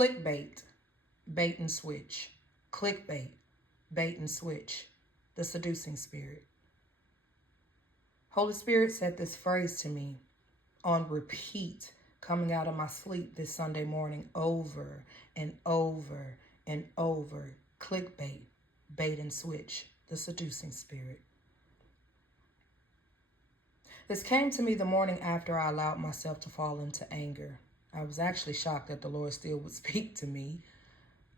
Clickbait, bait and switch. Clickbait, bait and switch. The seducing spirit. Holy Spirit said this phrase to me on repeat, coming out of my sleep this Sunday morning, over and over and over. Clickbait, bait and switch. The seducing spirit. This came to me the morning after I allowed myself to fall into anger. I was actually shocked that the Lord still would speak to me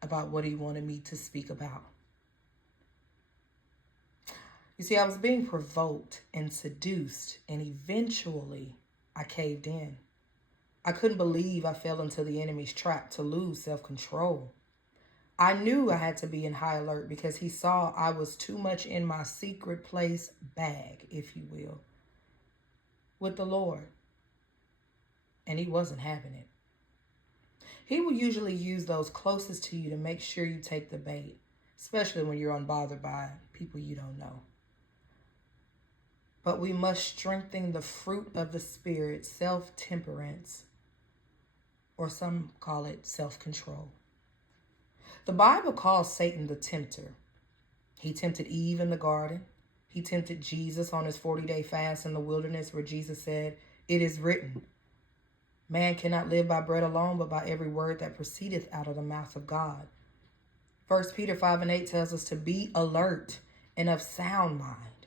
about what he wanted me to speak about. You see, I was being provoked and seduced, and eventually I caved in. I couldn't believe I fell into the enemy's trap to lose self-control. I knew I had to be in high alert because he saw I was too much in my secret place bag, if you will, with the Lord. And he wasn't having it. He will usually use those closest to you to make sure you take the bait, especially when you're unbothered by people you don't know. But we must strengthen the fruit of the Spirit, self-temperance, or some call it self-control. The Bible calls Satan the tempter. He tempted Eve in the garden. He tempted Jesus on his 40-day fast in the wilderness where Jesus said, "It is written, man cannot live by bread alone, but by every word that proceedeth out of the mouth of God." 1 Peter 5:8 tells us to be alert and of sound mind.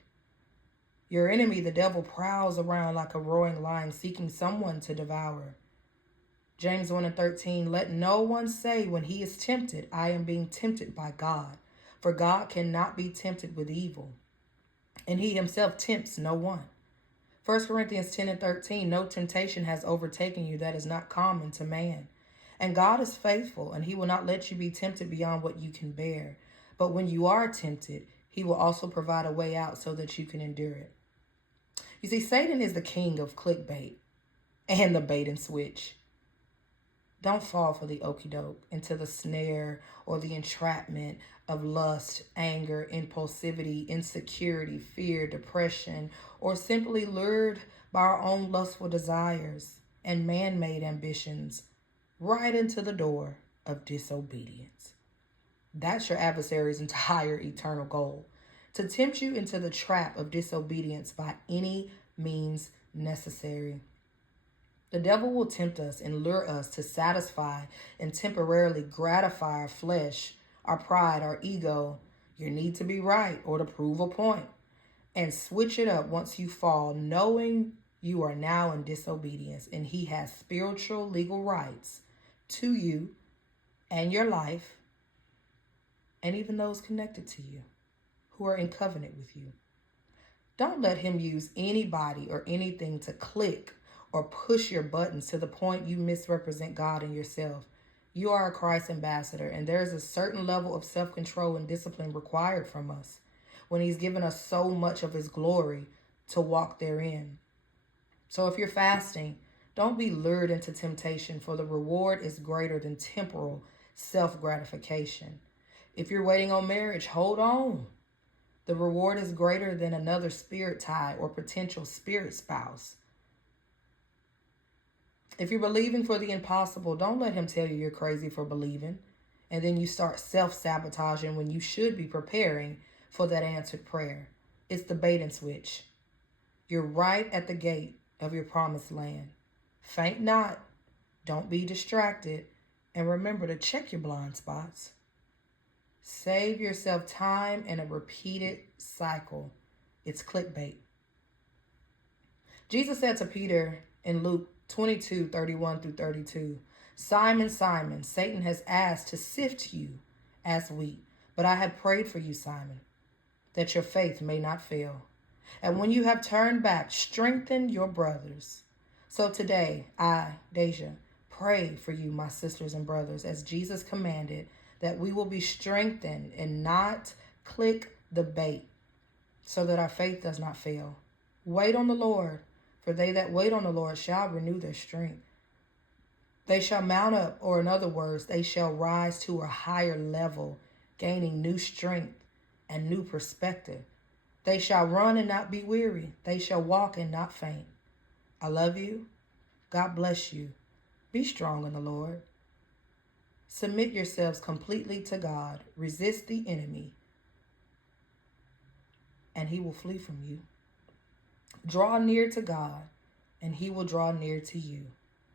Your enemy, the devil, prowls around like a roaring lion seeking someone to devour. James 1:13, let no one say when he is tempted, I am being tempted by God. For God cannot be tempted with evil, and he himself tempts no one. 1 Corinthians 10:13, no temptation has overtaken you that is not common to man. And God is faithful, and he will not let you be tempted beyond what you can bear. But when you are tempted, he will also provide a way out so that you can endure it. You see, Satan is the king of clickbait and the bait and switch. Don't fall for the okie doke, into the snare or the entrapment of lust, anger, impulsivity, insecurity, fear, depression, or simply lured by our own lustful desires and man-made ambitions right into the door of disobedience. That's your adversary's entire eternal goal, to tempt you into the trap of disobedience by any means necessary. The devil will tempt us and lure us to satisfy and temporarily gratify our flesh, our pride, our ego, your need to be right or to prove a point, and switch it up once you fall, knowing you are now in disobedience and he has spiritual legal rights to you and your life and even those connected to you who are in covenant with you. Don't let him use anybody or anything to click or push your buttons to the point you misrepresent God and yourself. You are a Christ ambassador, and there is a certain level of self-control and discipline required from us when he's given us so much of his glory to walk therein. So if you're fasting, don't be lured into temptation, for the reward is greater than temporal self-gratification. If you're waiting on marriage, hold on. The reward is greater than another spirit tie or potential spirit spouse. If you're believing for the impossible, don't let him tell you you're crazy for believing, and then you start self-sabotaging when you should be preparing for that answered prayer. It's the bait and switch. You're right at the gate of your promised land. Faint not, don't be distracted, and remember to check your blind spots. Save yourself time and a repeated cycle. It's clickbait. Jesus said to Peter in Luke 22:31-32, Simon, Simon, Satan has asked to sift you as wheat, but I have prayed for you, Simon, that your faith may not fail. And when you have turned back, strengthen your brothers. So today, I, Deja, pray for you, my sisters and brothers, as Jesus commanded, that we will be strengthened and not click the bait, so that our faith does not fail. Wait on the Lord. For they that wait on the Lord shall renew their strength. They shall mount up, or in other words, they shall rise to a higher level, gaining new strength and new perspective. They shall run and not be weary. They shall walk and not faint. I love you. God bless you. Be strong in the Lord. Submit yourselves completely to God. Resist the enemy, and he will flee from you. Draw near to God, and he will draw near to you.